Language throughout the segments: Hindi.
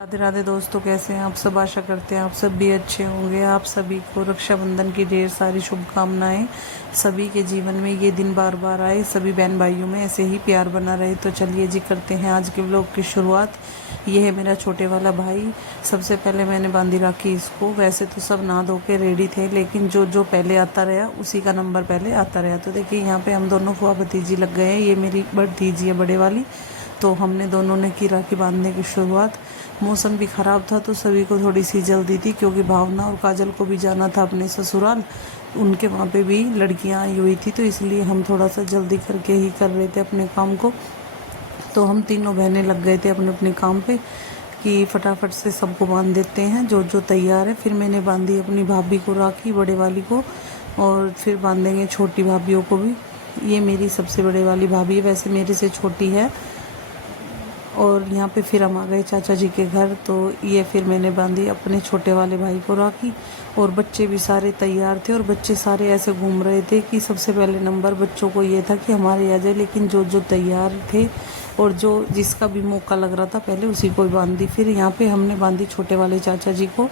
राधे राधे दोस्तों, कैसे हैं आप सब। आशा करते हैं आप सब भी अच्छे होंगे। आप सभी को रक्षाबंधन की ढेर सारी शुभकामनाएं। सभी के जीवन में ये दिन बार बार आए, सभी बहन भाइयों में ऐसे ही प्यार बना रहे। तो चलिए जी करते हैं आज के व्लॉग की शुरुआत। ये है मेरा छोटे वाला भाई। सबसे पहले मैंने बांधी राखी इसको। वैसे तो सब नहा धो के रेडी थे, लेकिन जो जो पहले आता रहा उसी का नंबर पहले आता रहा। तो देखिए यहाँ पे हम दोनों फुआ भतीजी लग गए हैं। ये मेरी भतीजी है बड़े वाली। तो हमने दोनों ने की राखी बांधने की शुरुआत। मौसम भी ख़राब था तो सभी को थोड़ी सी जल्दी थी, क्योंकि भावना और काजल को भी जाना था अपने ससुराल। उनके वहाँ पे भी लड़कियाँ आई हुई थी, तो इसलिए हम थोड़ा सा जल्दी करके ही कर रहे थे अपने काम को। तो हम तीनों बहनें लग गए थे अपने अपने काम पे कि फटाफट से सबको बांध देते हैं जो जो तैयार है। फिर मैंने बांधी अपनी भाभी को राखी, बड़े वाली को, और फिर बांधेंगे छोटी भाभीयों को भी। ये मेरी सबसे बड़े वाली भाभी है, वैसे मेरे से छोटी है। और यहाँ पे फिर हम आ गए चाचा जी के घर। तो ये फिर मैंने बांधी अपने छोटे वाले भाई को राखी। और बच्चे भी सारे तैयार थे, और बच्चे सारे ऐसे घूम रहे थे कि सबसे पहले नंबर बच्चों को ये था कि हमारे आ जाए। लेकिन जो जो तैयार थे और जो जिसका भी मौका लग रहा था पहले उसी को बांधी। फिर यहाँ पे हमने बांधी छोटे वाले चाचा जी को,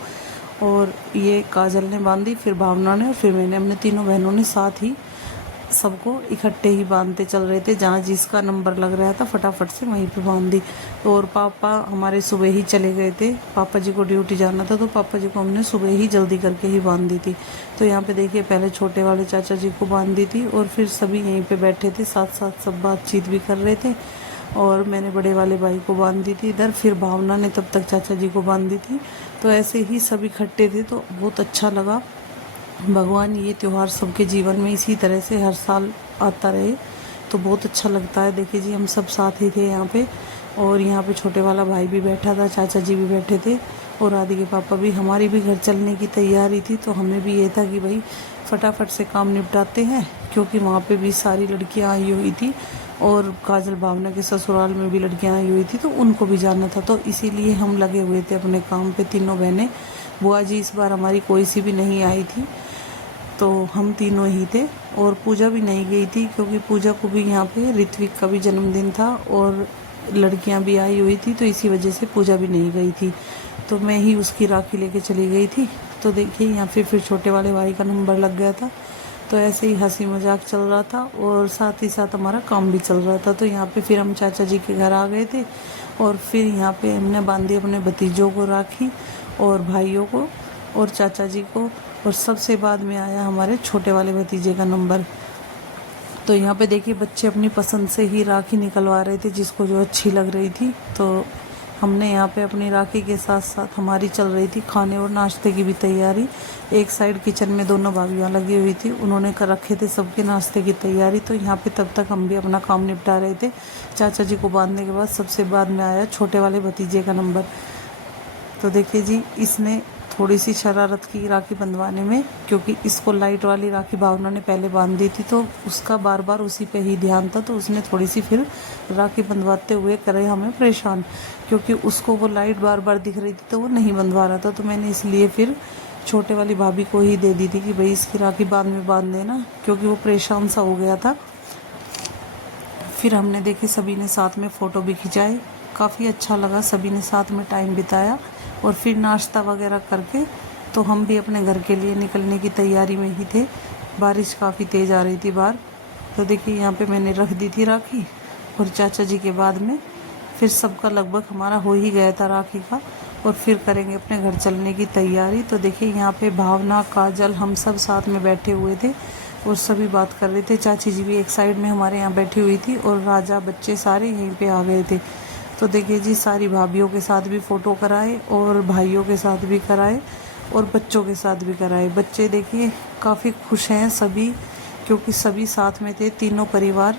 और ये काजल ने बांधी, फिर भावना ने, और फिर मैंने। हमने तीनों बहनों ने साथ ही सबको इकट्ठे ही बांधते चल रहे थे। जहाँ जिसका नंबर लग रहा था फटाफट से वहीं पे बांध दी। और पापा हमारे सुबह ही चले गए थे, पापा जी को ड्यूटी जाना था, तो पापा जी को हमने सुबह ही जल्दी करके ही बांध दी थी। तो यहाँ पे देखिए पहले छोटे वाले चाचा जी को बांध दी थी, और फिर सभी यहीं पे बैठे थे, साथ साथ सब बातचीत भी कर रहे थे। और मैंने बड़े वाले भाई को बांध दी थी इधर, फिर भावना ने तब तक चाचा जी को बांध दी थी। तो ऐसे ही सब इकट्ठे थे, तो बहुत अच्छा लगा। भगवान ये त्यौहार सबके जीवन में इसी तरह से हर साल आता रहे, तो बहुत अच्छा लगता है। देखिए जी हम सब साथ ही थे यहाँ पे, और यहाँ पे छोटे वाला भाई भी बैठा था, चाचा जी भी बैठे थे, और आदि के पापा भी। हमारी भी घर चलने की तैयारी थी, तो हमें भी ये था कि भाई फटाफट से काम निपटाते हैं, क्योंकि वहाँ पे भी सारी लड़कियाँ आई हुई थी, और काजल भावना के ससुराल में भी लड़कियाँ आई हुई थी, तो उनको भी जाना था। तो इसीलिए हम लगे हुए थे अपने काम पे तीनों बहनें। बुआ जी इस बार हमारी कोई सी भी नहीं आई थी, तो हम तीनों ही थे। और पूजा भी नहीं गई थी, क्योंकि पूजा को भी यहाँ पे ऋत्विक का भी जन्मदिन था और लड़कियाँ भी आई हुई थी, तो इसी वजह से पूजा भी नहीं गई थी। तो मैं ही उसकी राखी लेके चली गई थी। तो देखिए यहाँ पे फिर छोटे वाले भाई का नंबर लग गया था। तो ऐसे ही हंसी मजाक चल रहा था, और साथ ही साथ हमारा काम भी चल रहा था। तो यहाँ पे फिर हम चाचा जी के घर आ गए थे, और फिर यहाँ पे हमने बांधी अपने भतीजों को राखी, और भाइयों को, और चाचा जी को, और सबसे बाद में आया हमारे छोटे वाले भतीजे का नंबर। तो यहाँ पे देखिए बच्चे अपनी पसंद से ही राखी निकलवा रहे थे, जिसको जो अच्छी लग रही थी। तो हमने यहाँ पे अपनी राखी के साथ साथ हमारी चल रही थी खाने और नाश्ते की भी तैयारी। एक साइड किचन में दोनों भाभियाँ लगी हुई थी, उन्होंने कर रखे थे सबके नाश्ते की तैयारी। तो यहाँ पे तब तक हम भी अपना काम निपटा रहे थे। चाचा जी को बांधने के बाद सबसे बाद में आया छोटे वाले भतीजे का नंबर। तो देखिए जी इसने थोड़ी सी शरारत की राखी बंधवाने में, क्योंकि इसको लाइट वाली राखी भावना ने पहले बांध दी थी, तो उसका बार बार उसी पे ही ध्यान था। तो उसने थोड़ी सी फिर राखी बंधवाते हुए करे हमें परेशान, क्योंकि उसको वो लाइट बार बार दिख रही थी, तो वो नहीं बंधवा रहा था। तो मैंने इसलिए फिर छोटे वाली भाभी को ही दे दी थी कि भाई इसकी राखी बाद में बांध देना, क्योंकि वो परेशान सा हो गया था। फिर हमने देखे सभी ने साथ में फ़ोटो भी खिंचाए, काफ़ी अच्छा लगा, सभी ने साथ में टाइम बिताया। और फिर नाश्ता वगैरह करके तो हम भी अपने घर के लिए निकलने की तैयारी में ही थे। बारिश काफ़ी तेज़ आ रही थी बाहर। तो देखिए यहाँ पे मैंने रख दी थी राखी, और चाचा जी के बाद में फिर सबका लगभग हमारा हो ही गया था राखी का, और फिर करेंगे अपने घर चलने की तैयारी। तो देखिए यहाँ पे भावना, काजल, हम सब साथ में बैठे हुए थे और सभी बात कर रहे थे। चाची जी भी एक साइड में हमारे यहाँ बैठी हुई थी, और राजा बच्चे सारे यहीं पे आ गए थे। तो देखिए जी सारी भाभीयों के साथ भी फ़ोटो कराए, और भाइयों के साथ भी कराए, और बच्चों के साथ भी कराए। बच्चे देखिए काफ़ी खुश हैं सभी, क्योंकि सभी साथ में थे, तीनों परिवार